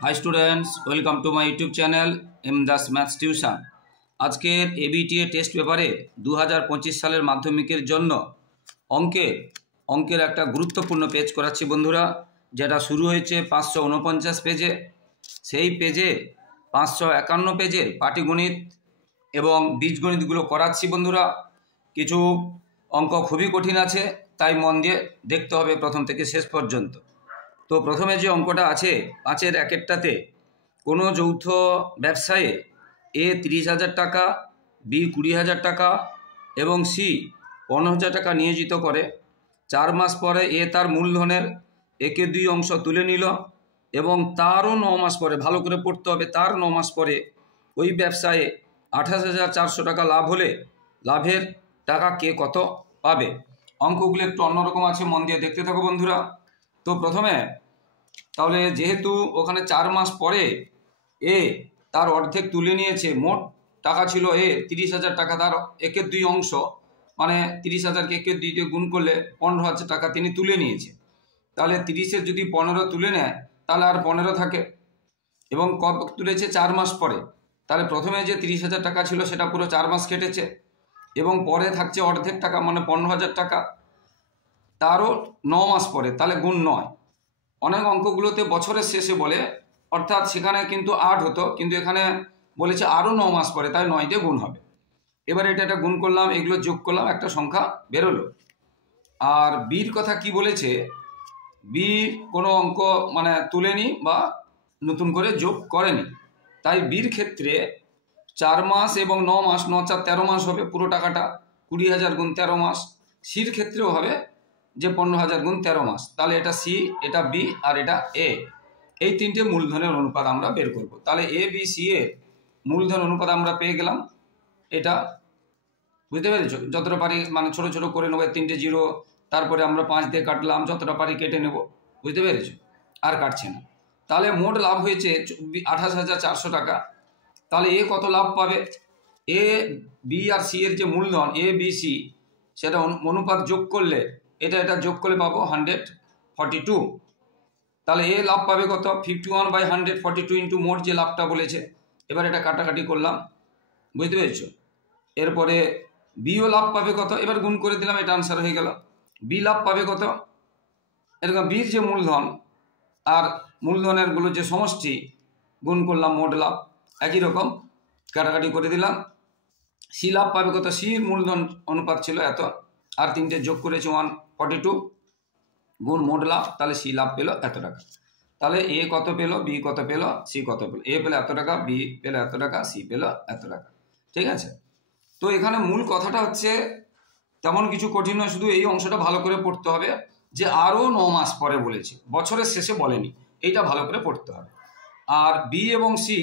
High students welcome to my YouTube channel M Das maths tuition. আজকের ABTA test পেপারে 2025 সালের মাধ্যমিকের জন্য অঙ্কের একটা গুরুত্বপূর্ণ পেজ করাচ্ছি বন্ধুরা, যেটা শুরু হয়েছে 549 পেজে। সেই পেজে 551 পেজের পাটিগণিত এবং বীজগণিতগুলো করাচ্ছি বন্ধুরা। কিছু অঙ্ক খুবই কঠিন আছে, তাই মন দিয়ে দেখতে হবে প্রথম থেকে শেষ পর্যন্ত। তো প্রথমে যে অঙ্কটা আছে 5-এর একেরটাতে, কোনো যৌথ ব্যবসায়ে এ 30,000 টাকা, বি 20,000 টাকা এবং সি 15,000 টাকা নিয়োজিত করে। 4 মাস পরে এ তার মূলধনের 1/2 অংশ তুলে নিল এবং তারও 9 মাস পরে, ভালো করে পড়তে হবে, তার 9 মাস পরে ওই ব্যবসায়ে 28,400 টাকা লাভ হলে লাভের টাকা কে কত পাবে। অঙ্কগুলো একটু অন্যরকম আছে, মন দিয়ে দেখতে থাকো বন্ধুরা। তো প্রথমে তাহলে যেহেতু ওখানে 4 মাস পরে এ তার অর্ধেক তুলে নিয়েছে, মোট টাকা ছিল এ 30,000 টাকা, তার 1/2 অংশ মানে 30,000কে 1/2 দিয়ে গুণ করলে 15,000 টাকা তিনি তুলে নিয়েছে। তাহলে 30-এর যদি 15 তুলে নেয় তাহলে আর 15 থাকে, এবং কত তুলেছে 4 মাস পরে। তাহলে প্রথমে যে 30,000 টাকা ছিল সেটা পুরো 4 মাস কেটেছে, এবং পরে থাকছে অর্ধেক টাকা মানে 15,000 টাকা, তারও 9 মাস পরে, তাহলে গুণ 9। অনেক অঙ্কগুলোতে বছরের শেষে বলে, অর্থাৎ সেখানে কিন্তু 8 হতো, কিন্তু এখানে বলেছে আরও 9 মাস পরে, তাই 9 দিয়ে গুণ হবে। এবার এটা গুণ করলাম, এগুলো যোগ করলাম, একটা সংখ্যা বেরোলো। আর বির কথা কি বলেছে, বির কোনো অঙ্ক মানে তুলেনি বা নতুন করে যোগ করেনি, তাই বির ক্ষেত্রে 4 মাস এবং 9 মাস, 9 × 4 = 13 মাস হবে পুরো টাকাটা, 20,000 × 13 মাস। সির ক্ষেত্রেও হবে যে 15,000 × 13 মাস। তাহলে এটা সি, এটা বি আর এটা এ, এই তিনটে মূলধনের অনুপাত আমরা বের করব। তাহলে এ বি সি এর মূলধন অনুপাত আমরা পেয়ে গেলাম। এটা বুঝতে পেরেছো? যতটা পারি মানে ছোট ছোট করে নেবো, 3টে 0, তারপরে আমরা 5 দিয়ে কাটলাম, যতটা পারি কেটে নেব। বুঝতে পেরেছো? আর কাটছে না। তাহলে মোট লাভ হয়েছে 28,400 টাকা। তাহলে এ কত লাভ পাবে? এ বি আর সি এর যে মূলধন এ বি সি, সেটা অনুপাত যোগ করলে এটা যোগ করলে পাবো 142। তাহলে এ লাভ পাবে কত? 51/142 ইন্টু মোট যে লাভটা বলেছে। এবার এটা কাটাকাটি করলাম, বুঝতে পেরেছো? এরপরে বিও লাভ পাবে কত? এবার গুণ করে দিলাম, এটা আনসার হয়ে গেল। বি লাভ পাবে কত? এরকম বির যে মূলধন আর মূলধনেরগুলো যে সমষ্টি গুণ করলাম, মোট লাভ একই রকম কাটাকাটি করে দিলাম। সি লাভ পাবে কত? সির মূলধন অনুপাত ছিল এত, আর 3টে যোগ করেছে 142 গুণ মোট লাভ, তাহলে সি লাভ পেল এত টাকা। তাহলে এ কত পেল, বি কত পেল, সি কত পেল? এ পেল এত টাকা, বি পেল এত টাকা, সি পেল এত টাকা। ঠিক আছে? তো এখানে মূল কথাটা হচ্ছে তেমন কিছু কঠিন নয়, শুধু এই অংশটা ভালো করে পড়তে হবে যে আরও 9 মাস পরে বলেছে, বছরের শেষে বলেনি, এইটা ভালো করে পড়তে হবে। আর বি এবং সি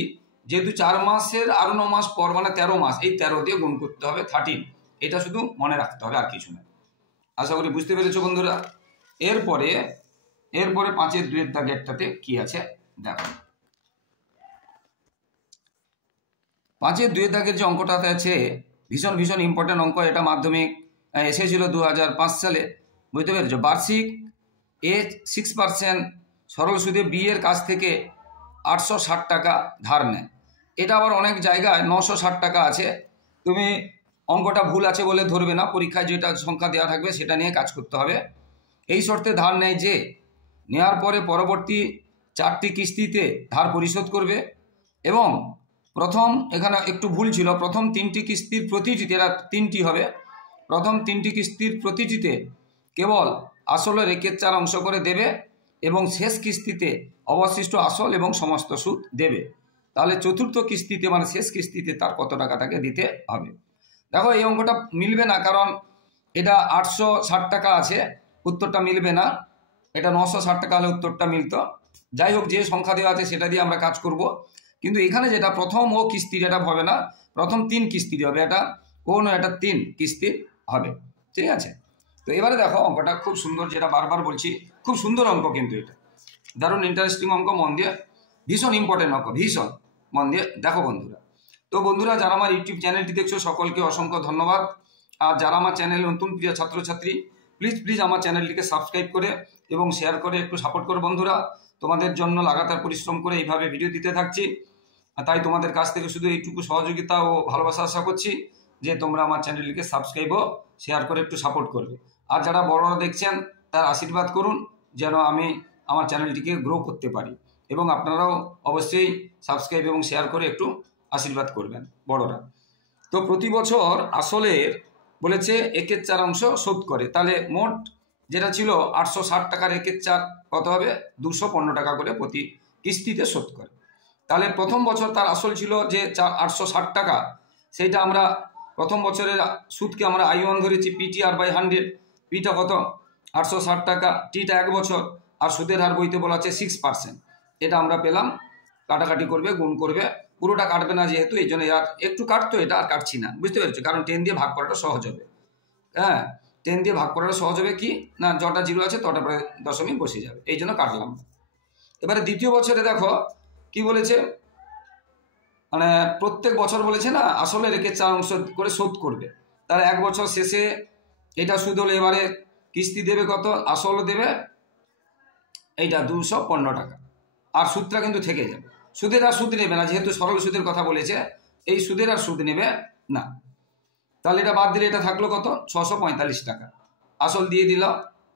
যেহেতু 4 মাসের আরও 9 মাস পর মানে 13 মাস, এই 13 দিয়ে গুণ করতে হবে 13, এটা শুধু মনে রাখতে হবে, আর কিছু না। আশা করি বুঝতে পেরেছো বন্ধুরা। এরপরে 5-এর 2-এর দাগেরটাতে কি আছে দেখো। 5-এর 2-এর দাগের যে অঙ্কটাতে আছে ভীষণ ইম্পর্টেন্ট অঙ্ক। এটা মাধ্যমিক এসেছিল 2005 সালে। বুঝতে পেরেছো? বার্ষিক এ 6% সরল সুদে বি এর কাছ থেকে 860 টাকা ধার নেয়। এটা আবার অনেক জায়গায় 960 টাকা আছে। তুমি অঙ্কটা ভুল আছে বলে ধরবে না, পরীক্ষায় যেটা সংখ্যা দেওয়া থাকবে সেটা নিয়ে কাজ করতে হবে। এই শর্তে ধার নেয় যে নেওয়ার পরে পরবর্তী 4টি কিস্তিতে ধার পরিশোধ করবে, এবং প্রথম, এখানে একটু ভুল ছিল, প্রথম 3টি কিস্তির প্রতিটিতে, এরা 3টি হবে, প্রথম 3টি কিস্তির প্রতিটিতে কেবল আসলের 1/4 অংশ করে দেবে, এবং শেষ কিস্তিতে অবশিষ্ট আসল এবং সমস্ত সুদ দেবে। তাহলে চতুর্থ কিস্তিতে মানে শেষ কিস্তিতে তার কত টাকা তাকে দিতে হবে। দেখো এই অঙ্কটা মিলবে না, কারণ এটা 860 টাকা আছে, উত্তরটা মিলবে না। এটা 960 টাকা হলে উত্তরটা মিলতো। যাই হোক, যে সংখ্যা দেওয়া আছে সেটা দিয়ে আমরা কাজ করব। কিন্তু এখানে যেটা প্রথম ও কিস্তির, এটা হবে না, প্রথম 3 কিস্তির হবে, এটা এটা 3 কিস্তির হবে। ঠিক আছে? তো এবারে দেখো অঙ্কটা খুব সুন্দর, যেটা বারবার বলছি, খুব সুন্দর অঙ্ক, কিন্তু এটা দারুণ ইন্টারেস্টিং অঙ্ক, মন দিয়ে, ভীষণ ইম্পর্টেন্ট অঙ্ক, ভীষণ মন দিয়ে দেখো বন্ধুরা। তো বন্ধুরা, যারা আমার ইউটিউব চ্যানেলটি দেখছো সকলকে অসংখ্য ধন্যবাদ। আর যারা আমার চ্যানেলে নতুন প্রিয় ছাত্রছাত্রী, প্লিজ আমার চ্যানেলটিকে সাবস্ক্রাইব করে এবং শেয়ার করে একটু সাপোর্ট করো বন্ধুরা। তোমাদের জন্য লাগাতার পরিশ্রম করে এইভাবে ভিডিও দিতে থাকছি। তাই তোমাদের কাছ থেকে শুধু এইটুকু সহযোগিতা ও ভালোবাসা আশা করছি যে তোমরা আমার চ্যানেলটিকে সাবস্ক্রাইব ও শেয়ার করে একটু সাপোর্ট করবে। আর যারা বড়রা দেখছেন তার আশীর্বাদ করুন যেন আমি আমার চ্যানেলটিকে গ্রো করতে পারি, এবং আপনারাও অবশ্যই সাবস্ক্রাইব এবং শেয়ার করে একটু আশীর্বাদ করবেন বড়রা। তো প্রতি বছর আসলের বলেছে 1/4 শোধ করে, তাহলে মোট যেটা ছিল 860 টাকার 1/4 কত হবে, 215 টাকা করে প্রতি কিস্তিতে শোধ করে। তাহলে প্রথম বছর তার আসল ছিল যে 860 টাকা, সেইটা আমরা প্রথম বছরের সুদকে আমরা I1 ধরেছি PTR/100। পিটা কত 860 টাকা, টিটা 1 বছর, আর সুদের হার বইতে বলা আছে 6%। এটা আমরা পেলাম, কাটাকাটি করবে, গুণ করবে, পুরোটা কাটবে না যেহেতু, এই জন্য আর একটু কাটতো, এটা আর কাটছি না, বুঝতে পেরেছো? কারণ 10 দিয়ে ভাগ করাটা সহজ হবে। হ্যাঁ, 10 দিয়ে ভাগ করাটা সহজ হবে কি না, যটা জিরো আছে তটা পরে দশমিক বসে যাবে, এই জন্য কাটলাম। এবারে দ্বিতীয় বছরে দেখো কি বলেছে, মানে প্রত্যেক বছর বলেছে না আসলে রেখে 4 করে শোধ করবে। তার 1 বছর শেষে এটা সুদ হলে এবারে কিস্তি দেবে কত, আসল দেবে এইটা 215 টাকা, আর সুদটা কিন্তু থেকে যাবে। সুদের আর সুদ নেবে না, যেহেতু সরল সুদের কথা বলেছে, এই সুদের আর সুদ নেবে না। তাহলে এটা বাদ দিলে এটা থাকলো কত, 645 টাকা। আসল দিয়ে দিল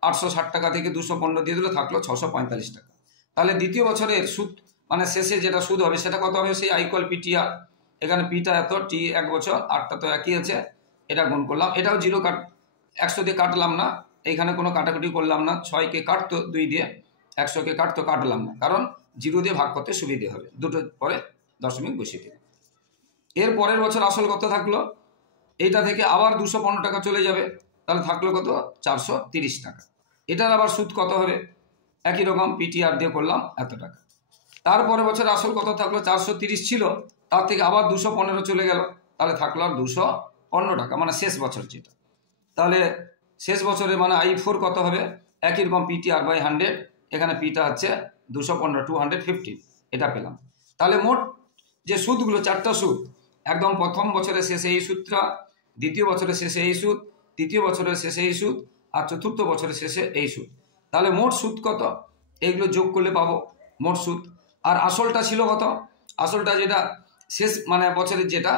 860 টাকা থেকে 215 দিয়ে দিল, থাকলো 645 টাকা। তাহলে দ্বিতীয় বছরের সুদ মানে শেষে যেটা সুদ হবে সেটা কত হবে, সেই I=PTR। এখানে পিটা এত, টি 1 বছর, আরটা তো একই আছে, এটা গুণ করলাম, এটাও জিরো 100 দিয়ে কাটলাম না, এইখানে কোনো কাটাকুটি করলাম না। 6কে কাটতো 2 দিয়ে, 100কে কাটতো, কাটলাম না, কারণ জিরো দিয়ে ভাগ করতে সুবিধে হবে, দুটো পরে দশমিক বসিয়ে দিলাম। এর পরের বছর আসল কত থাকলো, এইটা থেকে আবার 215 টাকা চলে যাবে, তাহলে থাকলো কত 430 টাকা। এটার আবার সুদ কত হবে, একই রকম PTR দিয়ে করলাম এত টাকা। তারপরে বছর আসল কত থাকলো, 430 ছিল, তার থেকে আবার 215 চলে গেল, তাহলে থাকলো আর 215 টাকা, মানে শেষ বছর যেটা। তাহলে শেষ বছরে মানে I4 কত হবে, একই রকম PTR/100, এখানে পিটা হচ্ছে 215, 215, এটা পেলাম। তাহলে মোট যে সুদগুলো, 4টা সুদ, একদম প্রথম বছরের শেষে এই সুদটা, দ্বিতীয় বছরের শেষে এই সুদ, তৃতীয় বছরের শেষে এই সুদ, আর চতুর্থ বছরের শেষে এই সুদ। তাহলে মোট সুদ কত, এইগুলো যোগ করলে পাবো মোট সুদ। আর আসলটা ছিল কত, আসলটা যেটা শেষ মানে বছরের যেটা,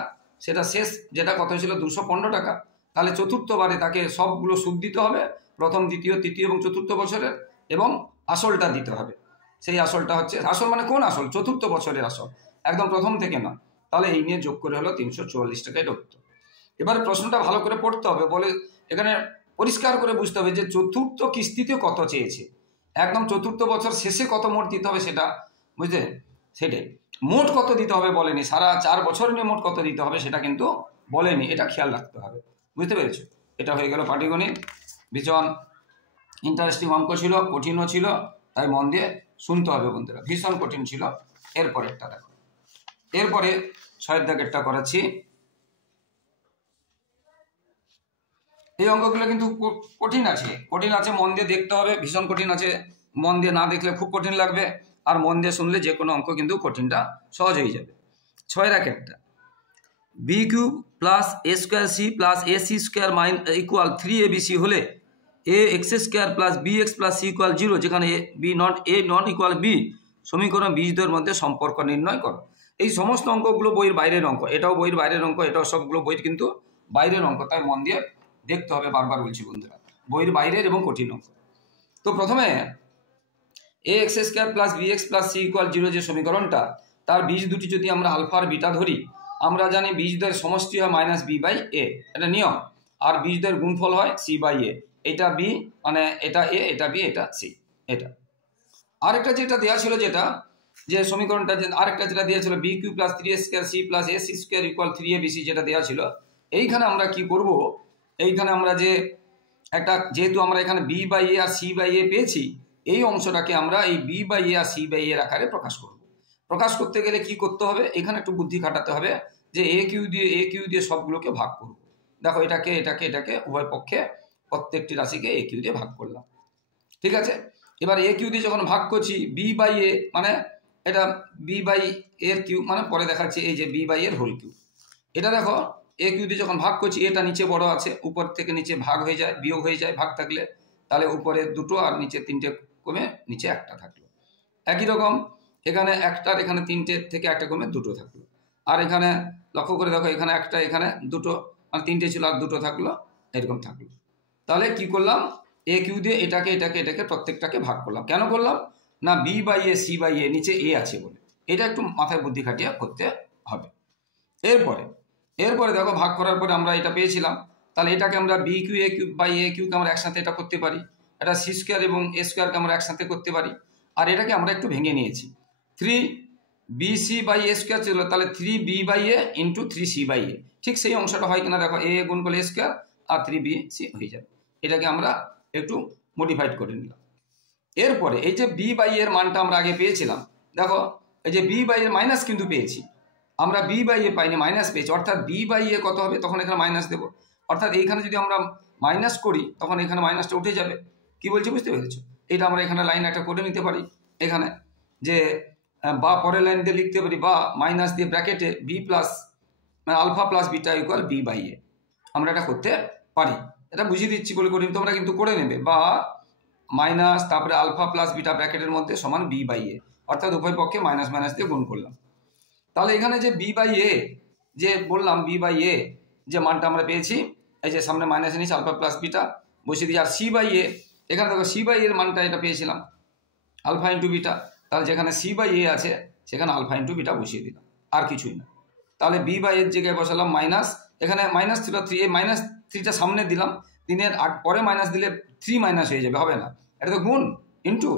সেটা শেষ যেটা কত ছিল 215 টাকা। তাহলে চতুর্থবারে তাকে সবগুলো সুদ দিতে হবে, প্রথম, দ্বিতীয়, তৃতীয় এবং চতুর্থ বছরের, এবং আসলটা দিতে হবে। সেই আসলটা হচ্ছে, আসল মানে কোন আসল, চতুর্থ বছরের আসল, একদম প্রথম থেকে না। তাহলে এই নিয়ে যোগ করে হলো 344 টাকায় ঢুকতো। এবার প্রশ্নটা ভালো করে পড়তে হবে, বলে এখানে পরিষ্কার করে বুঝতে হবে যে চতুর্থ কিস্তিতে কত চেয়েছে, একদম চতুর্থ বছর শেষে কত মোট দিতে হবে সেটা, বুঝলে? সেটাই, মোট কত দিতে হবে বলেনি, সারা 4 বছর নিয়ে মোট কত দিতে হবে সেটা কিন্তু বলেনি, এটা খেয়াল রাখতে হবে, বুঝতে পেরেছো? এটা হয়ে গেল পাটিগণিত। ভীষণ ইন্টারেস্টিং অঙ্ক ছিল, কঠিনও ছিল, তাই মন দিয়ে শুনতে হবে বন্ধুরা, ভীষণ কঠিন ছিল। এরপরেরটা দেখো, এরপরে 6 দাগেরটা করাচ্ছি। এই অঙ্কগুলো কিন্তু কঠিন আছে, কঠিন আছে, মন দিয়ে দেখতে হবে, ভীষণ কঠিন আছে, মন দিয়ে না দেখলে খুব কঠিন লাগবে, আর মন দিয়ে শুনলে যে কোনো অঙ্ক কিন্তু কঠিনটা সহজ হয়ে যাবে। 6 একটা, B³ plus A² C plus AC² equal 3ABC হলে AX² plus BX plus C equal 0, যেখানে A নট ইকুয়াল B সমীকরণ বীজদ্বয়ের মধ্যে সম্পর্ক নির্ণয় করো। এই সমস্ত অঙ্কগুলো বইয়ের বাইরের অঙ্ক, এটাও বইয়ের বাইরের অঙ্ক, এটাও সবগুলো বইয়ের কিন্তু বাইরের অঙ্ক, তাই মন দিয়ে দেখতে হবে, বারবার বলছি বন্ধুরা, বইয়ের বাইরের এবং কঠিন অঙ্ক। তো প্রথমে AX² plus BX plus C equal 0 যে সমীকরণটা, তার বীজ দুটি যদি আমরা আলফা আর বিটা ধরি, আমরা জানি বীজদ্বয়ের সমষ্টি হয় -B/A, এটা নিয়ম, আর বীজদ্বয়ের গুণফল হয় C/A। এটা B মানে এটা A, এটা B, এটা C। এটা আরেকটা যেটা দেওয়া ছিল, যেটা যে সমীকরণটা, আরেকটা যেটা দেওয়া ছিল B³ plus 3A² C plus AC² equal 3ABC, যেটা দেওয়া ছিল, এইখানে আমরা কি করব, এইখানে আমরা যে একটা, যেহেতু আমরা এখানে B/A আর C/A পেয়েছি, এই অংশটাকে আমরা এই B/A আর C/A এর আকারে প্রকাশ করব। প্রকাশ করতে গেলে কি করতে হবে, এখানে একটু বুদ্ধি খাটাতে হবে, যে AQ দিয়ে সবগুলোকে ভাগ করব। দেখো এটাকে এটাকে এটাকে উভয় পক্ষে প্রত্যেকটি রাশিকে AQ দিয়ে ভাগ করলাম, ঠিক আছে। এবার AQ দিয়ে যখন ভাগ করছি, B/A মানে এটা B/A এর কিউব, মানে পরে দেখাচ্ছি, এই যে B/A এর হোল কিউব। এটা দেখো AQ দিয়ে যখন ভাগ করছি, এটা নিচে বড় আছে, উপর থেকে নিচে ভাগ হয়ে যায়, বিয়োগ হয়ে যায় ভাগ থাকলে, তাহলে উপরে দুটো আর নিচে 3টে কমে নিচে একটা থাকলো। একই রকম এখানে একটার এখানে তিনটে থেকে একটা কমে দুটো থাকলো, আর এখানে লক্ষ্য করে দেখো এখানে একটা এখানে দুটো, মানে তিনটে ছিল আর দুটো থাকলো, এরকম থাকলো। তাহলে কি করলাম, এ কিউ দিয়ে এটাকে এটাকে এটাকে প্রত্যেকটাকে ভাগ করলাম। কেন করলাম না, B by A C by A, নিচে এ আছে বলে, এটা একটু মাথায় বুদ্ধি খাটিয়ে করতে হবে। এরপরে দেখো ভাগ করার পরে আমরা এটা পেয়েছিলাম, তাহলে এটাকে আমরা B cube A cube by A কিউকে আমরা একসাথে এটা করতে পারি, এটা সি স্কোয়ার এবং এ স্কোয়ারকে আমরা একসাথে করতে পারি। আর এটাকে আমরা একটু ভেঙে নিয়েছি, 3bc বাই এ স্কোয়ার ছিল, তাহলে 3b by A into 3c by A, ঠিক সেই অংশটা হয় কিনা দেখো, এ গুণ করলে এ স্কোয়ার আর 3bc হয়ে যাবে। এটাকে আমরা একটু মডিফাইড করে নিলাম। এরপরে এই যে বি বাই এর মানটা আমরা আগে পেয়েছিলাম, দেখো এই যে বি বাই এর মাইনাস কিন্তু পেয়েছি আমরা, বি বাই এ পাইনি মাইনাস পেয়েছি, অর্থাৎ বি বাই এ কত হবে, তখন এখানে মাইনাস দেবো, অর্থাৎ এইখানে যদি আমরা মাইনাস করি তখন এখানে মাইনাসটা উঠে যাবে। কি বলছি বুঝতে পেরেছো? এটা আমরা এখানে লাইন একটা করে নিতে পারি, এখানে যে বা পরের লাইন দিয়ে লিখতে পারি, বা মাইনাস দিয়ে ব্র্যাকেটে B plus alpha plus beta equal B by A, আমরা এটা করতে পারি। এটা বুঝিয়ে দিচ্ছি বলে করি, তোমরা কিন্তু করে নেবে, বা মাইনাস তারপরে আলফা প্লাস বিটা ব্র্যাকেটের মধ্যে সমান বি বাই এ, অর্থাৎ উভয় পক্ষে মাইনাস মাইনাস দিয়ে গুণ করলাম। তাহলে এখানে যে বি বাই এ যে বললাম, বি বাই এ যে মানটা আমরা পেয়েছি, এই যে সামনে মাইনাস নিচে আলফা প্লাস বিটা বসিয়ে দিই, আর সি বাই এ এখানে দেখো সি বাই এর মানটা এটা পেয়েছিলাম আলফা ইন্টু বিটা, তাহলে যেখানে সি বাই এ আছে সেখানে আলফা ইন্টু বিটা বসিয়ে দিলাম, আর কিছুই না। তাহলে বি বাই এর জায়গায় বসালাম মাইনাস, এখানে মাইনাস ছিল 3, এই মাইনাস 3টা সামনে দিলাম, 3-এর পরে মাইনাস দিলে 3 মাইনাস হয়ে যাবে, হবে না, এটা তো গুণ ইন্টু,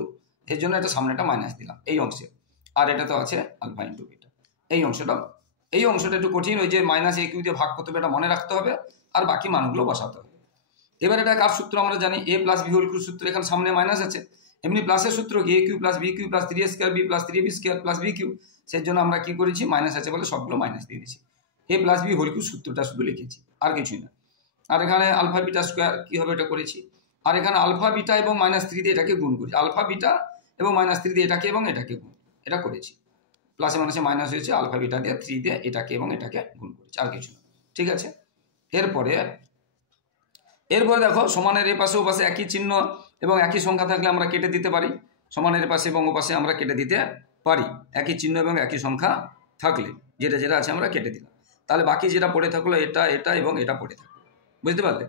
এর জন্য এটা সামনেটা মাইনাস দিলাম এই অংশে, আর এটা তো আছে আলফা ইন্টু বিটা। এই অংশটা একটু কঠিন, ওই যে মাইনাস এ কিউ দিয়ে ভাগ করতে হবে, এটা মনে রাখতে হবে, আর বাকি মানগুলো বসাতে হবে। এবার এটা কার সূত্র আমরা জানি, A plus B whole cube সূত্র, এখানে সামনে মাইনাস আছে, এমনি প্লাসের সূত্র কি, A cube plus B cube plus 3a square B plus 3b square plus B cube, সেই জন্য আমরা কি করেছি, মাইনাস আছে বলে সবগুলো মাইনাস দিয়ে দিয়েছি, এ প্লাস বি হোল কিউ সূত্রটা শুধু লিখেছি, আর কিছুই না। আর এখানে আলফা বিটা স্কোয়ার কি হবে এটা করেছি, আর এখানে আলফা বিটা এবং -3 দিয়ে এটাকে গুণ করেছি, আলফা বিটা এবং -3 দিয়ে এটাকে এবং এটাকে গুণ, এটা করেছি, প্লাসে মাইনাসে মাইনাস হয়েছে, আলফা বিটা দিয়ে 3 দিয়ে এটাকে এবং এটাকে গুণ করেছি, আর কিছু না। ঠিক আছে, এরপরে দেখো সমানের এ পাশে ও পাশে একই চিহ্ন এবং একই সংখ্যা থাকলে আমরা কেটে দিতে পারি, সমানের এ পাশে এবং ও পাশে আমরা কেটে দিতে পারি, একই চিহ্ন এবং একই সংখ্যা থাকলে যেটা যেটা আছে আমরা কেটে দিলাম, তাহলে বাকি যেটা পড়ে থাকলো এটা এটা এবং এটা পড়ে থাকলো, বুঝতে পারলে,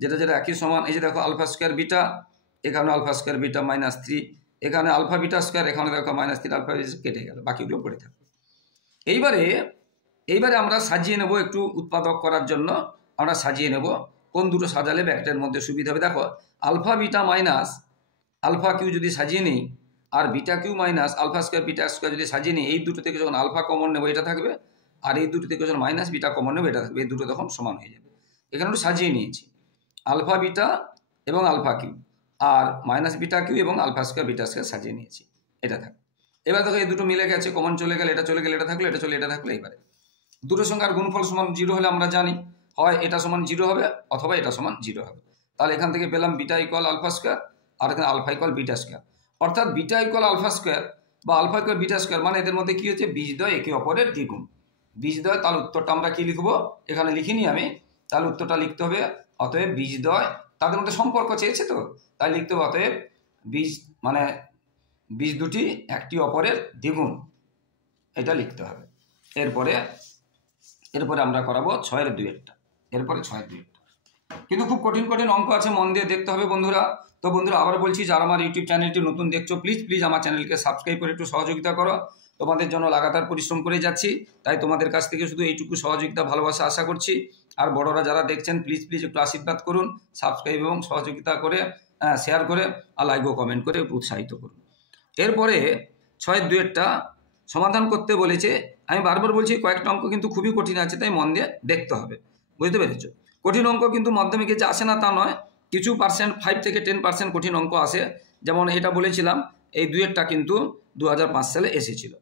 যেটা যেটা একই সমান। এই যে দেখো আলফা স্কোয়ার বিটা, এখানে আলফা স্কোয়ার বিটা -3, এখানে আলফা বিটা স্কোয়ার, এখানে দেখো -3 আলফা কেটে গেল, বাকিগুলো পড়ে থাকলো। এইবারে আমরা সাজিয়ে নেব, একটু উৎপাদক করার জন্য আমরা সাজিয়ে নেব, কোন দুটো সাজালে ব্র্যাকেটের মধ্যে সুবিধা হবে। দেখো alpha beta minus alpha cube যদি সাজিয়ে নিই, আর beta cube minus alpha square beta square যদি সাজিয়ে নিই, এই দুটো থেকে যখন আলফা কমন নেবো এটা থাকবে, আর এই দুটো থেকে যখন মাইনাস বিটা কমন নেবো এটা থাকবে, এই দুটো তখন সমান হয়ে যাবে। এখানে একটু সাজিয়ে নিয়েছি আলফা বিটা এবং আলফা কিউ, আর মাইনাস বিটা কিউ এবং আলফা স্কোয়ার বিটা স্কোয়ার সাজিয়ে নিয়েছি, এটা থাকবে। এবার দেখো এই দুটো মিলে গেছে, কমন চলে গেলে এটা চলে গেলে এটা থাকলো, এটা চলে এটা থাকলো। এবারে দুটো সংখ্যার গুণফল সমান 0 হলে আমরা জানি হয় এটা সমান 0 হবে অথবা এটা সমান 0 হবে। তাহলে এখান থেকে পেলাম বিটা ইকুয়াল আলফা স্কোয়ার, আর এখানে আলফা ইকুয়াল বিটা স্কোয়ার, অর্থাৎ বিটা ইকুয়াল আলফা স্কোয়ার বা আলফা ইকুয়াল বিটা স্কোয়ার, মানে এদের মধ্যে কি হচ্ছে, বীজদ্বয় একে অপরের দ্বিগুণ। বীজদ্বয়, তাহলে উত্তরটা আমরা কি লিখবো, এখানে লিখিনি আমি, তাহলে উত্তরটা লিখতে হবে অতএব বীজদ্বয়, তাদের মধ্যে সম্পর্ক চেয়েছে তো, তাই লিখতে হবে অতএব বীজ মানে বীজ দুটি একটি অপরের দ্বিগুণ, এটা লিখতে হবে। এরপরে আমরা করাবো 6-এর 2-এরটা, এরপরে 6-এর 2-এরটা, কিন্তু খুব কঠিন কঠিন অঙ্ক আছে, মন দিয়ে দেখতে হবে বন্ধুরা। তো বন্ধুরা আবার বলছি, যারা আমার ইউটিউব চ্যানেলটি নতুন দেখছো প্লিজ আমার চ্যানেলকে সাবস্ক্রাইব করে একটু সহযোগিতা করো, তোমাদের জন্য লাগাতার পরিশ্রম করে যাচ্ছি, তাই তোমাদের কাছ থেকে শুধু এইটুকু সহযোগিতা ভালোবাসা আশা করছি। আর বড়রা যারা দেখছেন প্লিজ একটু আশীর্বাদ করুন, সাবস্ক্রাইব এবং সহযোগিতা করে, শেয়ার করে, আর লাইক ও কমেন্ট করে একটু উৎসাহিত করুন। এরপরে 6-এর 2-এরটা সমাধান করতে বলেছে, আমি বারবার বলছি কয়েকটা অঙ্ক কিন্তু খুবই কঠিন আছে, তাই মন দিয়ে দেখতে হবে, বুঝতে পেরেছো। কঠিন অঙ্ক কিন্তু মাধ্যমিকে যে আসে না তা নয়, কিছু পার্সেন্ট 5 থেকে 10% কঠিন অঙ্ক আসে, যেমন এটা বলেছিলাম এই 2-এরটা কিন্তু 2005 সালে এসেছিল।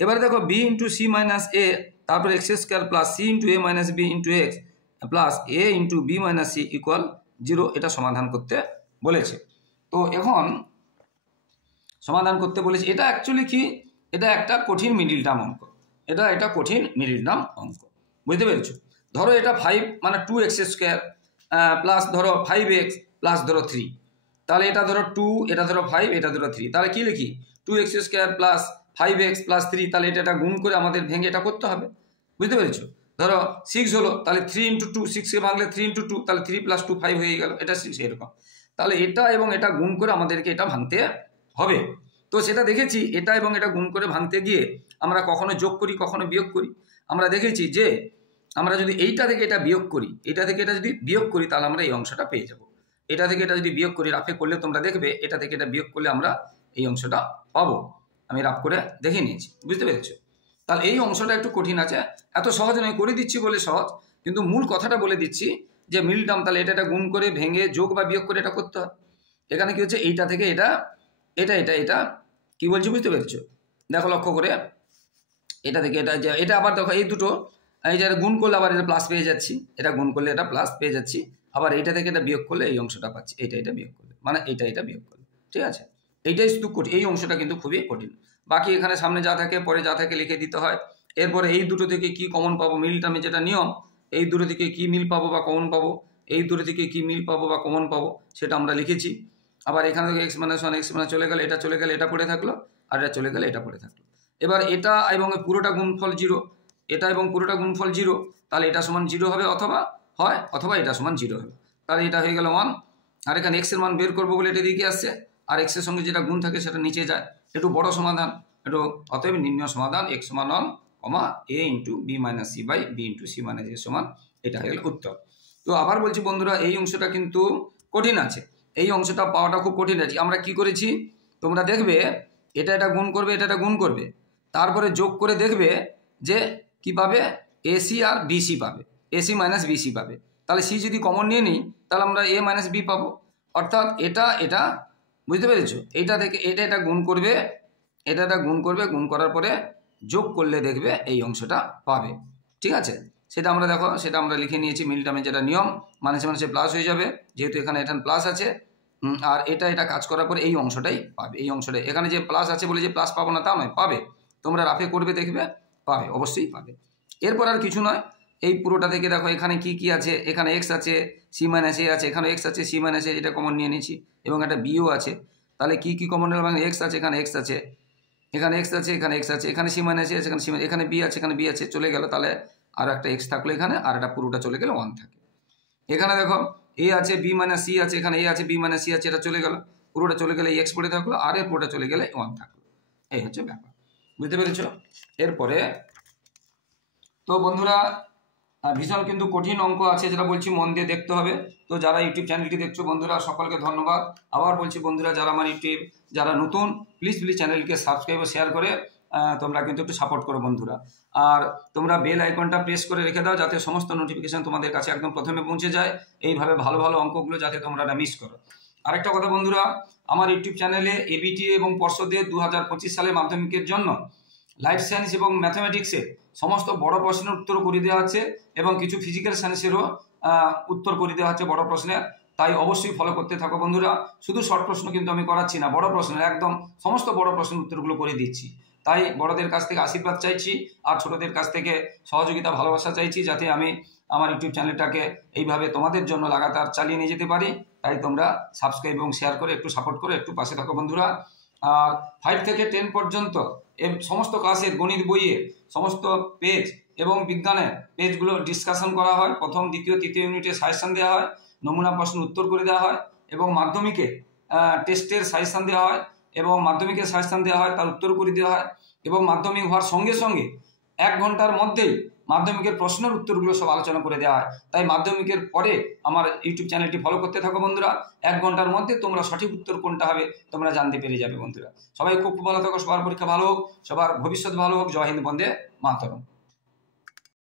এবারে দেখো B into C minus A, তারপর X square plus C into A minus B into X plus A into B minus C equal 0, এটা সমাধান করতে বলেছে। তো এখন সমাধান করতে বলেছে, এটা অ্যাকচুয়ালি কি, এটা একটা কঠিন মিডিল টার্ম অঙ্ক, এটা কঠিন মিডিল টার্ম অঙ্ক, বুঝতে পেরেছো। ধরো এটা 5 মানে 2x স্কোয়ার প্লাস ধরো 5x প্লাস ধরো 3, তাহলে এটা ধরো 2, এটা ধরো 5, এটা ধরো 3, তাহলে কি লিখি 2x² প্লাস 5x প্লাস 3, তাহলে এটা গুণ করে আমাদের ভেঙে এটা করতে হবে, বুঝতে পেরেছো? ধরো 6 হলো, তাহলে 3 × 2, 6কে ভাঙলে 3 × 2, তাহলে 3 + 2 5 হয়ে গেল, এটা 6 এরকম। তাহলে এটা এবং এটা গুণ করে আমাদেরকে এটা ভাঙতে হবে। তো সেটা দেখেছি, এটা এবং এটা গুণ করে ভাঙতে গিয়ে আমরা কখনো যোগ করি, কখনো বিয়োগ করি। আমরা দেখেছি যে আমরা যদি এইটা থেকে এটা বিয়োগ করি, এটা থেকে এটা যদি বিয়োগ করি, তাহলে আমরা এই অংশটা পেয়ে যাব। এটা থেকে এটা যদি বিয়োগ করি, রাফে করলে তোমরা দেখবে এটা থেকে এটা বিয়োগ করলে আমরা এই অংশটা পাবো। আমি রাফ করে দেখে নিয়েছি, বুঝতে পেরেছো? তাহলে এই অংশটা একটু কঠিন আছে, এত সহজ নয়, করে দিচ্ছি বলে সহজ, কিন্তু মূল কথাটা বলে দিচ্ছি যে মিল টার্ম, তাহলে এটা গুণ করে ভেঙে যোগ বা বিয়োগ করে এটা করতে হয়। এখানে কি হচ্ছে, এইটা থেকে এটা এটা এটা এটা কি বলছি, বুঝতে পেরেছো? দেখো লক্ষ্য করে, এটা থেকে এটা আবার দেখো এই দুটো, এই যে গুণ করলে আবার এটা প্লাস পেয়ে যাচ্ছি, এটা গুণ করলে এটা প্লাস পেয়ে যাচ্ছি, আবার এইটা থেকে এটা বিয়োগ করলে এই অংশটা পাচ্ছি, এটা বিয়োগ করলে, মানে এটা বিয়োগ করলে, ঠিক আছে? এইটাই শুধু কঠিন, এই অংশটা কিন্তু খুবই কঠিন। বাকি এখানে সামনে যা থাকে পরে যা থাকে লিখে দিতে হয়। এরপরে এই দুটো থেকে কি কমন পাবো, মিল টার্মে যেটা নিয়ম, এই দুটো থেকে কি মিল পাবো বা কমন পাবো, এই দুটো থেকে কি মিল পাবো বা কমন পাবো, সেটা আমরা লিখেছি। আবার এখান থেকে x - 1 x - চলে গেলে এটা পড়ে থাকলো, আর এটা চলে গেলে এটা পড়ে থাকলো। এবার এটা এবং পুরোটা গুণফল 0, এটা এবং পুরোটা গুণফল 0, তাহলে এটা সমান 0 হবে, অথবা এটা সমান 0 হবে। তাহলে এটা হয়ে গেল 1, আর এখানে x এর মান বের করবো বলে এটা দিকে আসছে, আর x এর সঙ্গে যেটা গুণ থাকে সেটা নিচে যায়, একটু বড় সমাধান, অতএব নির্ণয় সমাধান x = 1, a × b - c / b × c - a সমান, এটা হয়ে গেল উত্তর। তো আবার বলছি বন্ধুরা, এই অংশটা কিন্তু কঠিন আছে, এই অংশটা পাওয়াটা খুব কঠিন আছে। আমরা কি করেছি তোমরা দেখবে, এটা গুণ করবে, এটা গুণ করবে, তারপরে যোগ করে দেখবে যে কি পাবে, AC আর BC পাবে, AC - BC পাবে। তাহলে সি যদি কমন নিয়ে নিই, তাহলে আমরা a - b পাবো, অর্থাৎ এটা বুঝতে পেরেছো? এইটা থেকে এটা গুণ করবে, এটা গুণ করবে, গুণ করার পরে যোগ করলে দেখবে এই অংশটা পাবে, ঠিক আছে? সেটা আমরা দেখো, সেটা আমরা লিখে নিয়েছি, মিল টার্মে যেটা নিয়ম, মানে সে প্লাস হয়ে যাবে, যেহেতু এখানে প্লাস আছে, আর এটা কাজ করার পরে এই অংশটাই পাবে, এই অংশটাই। এখানে যে প্লাস আছে বলে যে প্লাস পাবো না তা নয়, পাবে, তোমরা রাফে করবে দেখবে পাবে, অবশ্যই পাবে। এরপর আর কিছু নয়, এই পুরোটা থেকে দেখো এখানে কি আছে, এখানে x আছে, c - a আছে, এখানে x আছে, c - a, এটা কমন নিয়ে নিয়েছি, এবং একটা bও আছে। তাহলে কি কমন নিলাম, x আছে, এখানে x আছে, এখানে x আছে, এখানে x আছে, এখানে c - a আছে, এখানে b আছে, এখানে b আছে, চলে গেল। তাহলে আর একটা x থাকলো এখানে, আর একটা পুরোটা চলে গেলে 1 থাকে। এখানে দেখো a আছে, b - c আছে, এখানে a আছে, b - c আছে, এটা চলে গেল, পুরোটা চলে গেলে x পড়ে থাকলো, আর এর পুরোটা চলে গেলে 1 থাকলো। এই হচ্ছে ব্যাপার, বুঝতে পেরেছো? এরপরে তো বন্ধুরা ভীষণ কিন্তু কঠিন অঙ্ক আছে, যেটা বলছি মন দিয়ে দেখতে হবে। তো যারা ইউটিউব চ্যানেলটি দেখছো বন্ধুরা, সকলকে ধন্যবাদ। আবার বলছি বন্ধুরা, যারা আমার ইউটিউব যারা নতুন, প্লিজ চ্যানেলকে সাবস্ক্রাইব ও শেয়ার করে তোমরা কিন্তু একটু সাপোর্ট করো বন্ধুরা। আর তোমরা বেল আইকনটা প্রেস করে রেখে দাও, যাতে সমস্ত নোটিফিকেশন তোমাদের কাছে একদম প্রথমে পৌঁছে যায়, এইভাবে ভালো ভালো অঙ্কগুলো যাতে তোমরা মিস করো। আরেকটা কথা বন্ধুরা, আমার ইউটিউব চ্যানেলে ABT এবং পর্ষদের 2025 সালের মাধ্যমিকের জন্য লাইফ সায়েন্স এবং ম্যাথামেটিক্সের সমস্ত বড় প্রশ্নের উত্তর করে দেওয়া আছে, এবং কিছু ফিজিক্যাল সায়েন্সেরও উত্তর করে দেওয়া হচ্ছে বড় প্রশ্নের। তাই অবশ্যই ফলো করতে থাকো বন্ধুরা। শুধু শর্ট প্রশ্ন কিন্তু আমি করাচ্ছি না, বড় প্রশ্নের একদম সমস্ত বড় প্রশ্নের উত্তরগুলো করে দিচ্ছি। তাই বড়দের কাছ থেকে আশীর্বাদ চাইছি, আর ছোটদের কাছ থেকে সহযোগিতা ভালোবাসা চাইছি, যাতে আমি আমার ইউটিউব চ্যানেলটাকে এইভাবে তোমাদের জন্য লাগাতার চালিয়ে নিয়ে যেতে পারি। তাই তোমরা সাবস্ক্রাইব এবং শেয়ার করে একটু সাপোর্ট করে একটু পাশে থাকো বন্ধুরা। আর 5 থেকে 10 পর্যন্ত সমস্ত ক্লাসের গণিত বইয়ের সমস্ত পেজ এবং বিজ্ঞানের পেজগুলো ডিসকাশন করা হয়। প্রথম, দ্বিতীয়, তৃতীয় ইউনিটে সাজেশন দেওয়া হয়, নমুনা প্রশ্ন উত্তর করে দেওয়া হয়, এবং মাধ্যমিকে টেস্টের সাজেশন দেওয়া হয়, এবং মাধ্যমিকের সাজেশন দেওয়া হয়, তার উত্তর করে দেওয়া হয়, এবং মাধ্যমিক হওয়ার সঙ্গে সঙ্গে 1 ঘন্টার মধ্যেই মাধ্যমিকের প্রশ্নের উত্তরগুলো সব আলোচনা করে দেওয়া হয়। তাই মাধ্যমিকের পরে আমার ইউটিউব চ্যানেলটি ফলো করতে থাকো বন্ধুরা। 1 ঘন্টার মধ্যে তোমরা সঠিক উত্তর কোনটা হবে তোমরা জানতে পেরে যাবে বন্ধুরা। সবাই খুব ভালো থাকো, সবার পরীক্ষা ভালো হোক, সবার ভবিষ্যৎ ভালো হোক। জয় হিন্দ, বন্দে মাতরম।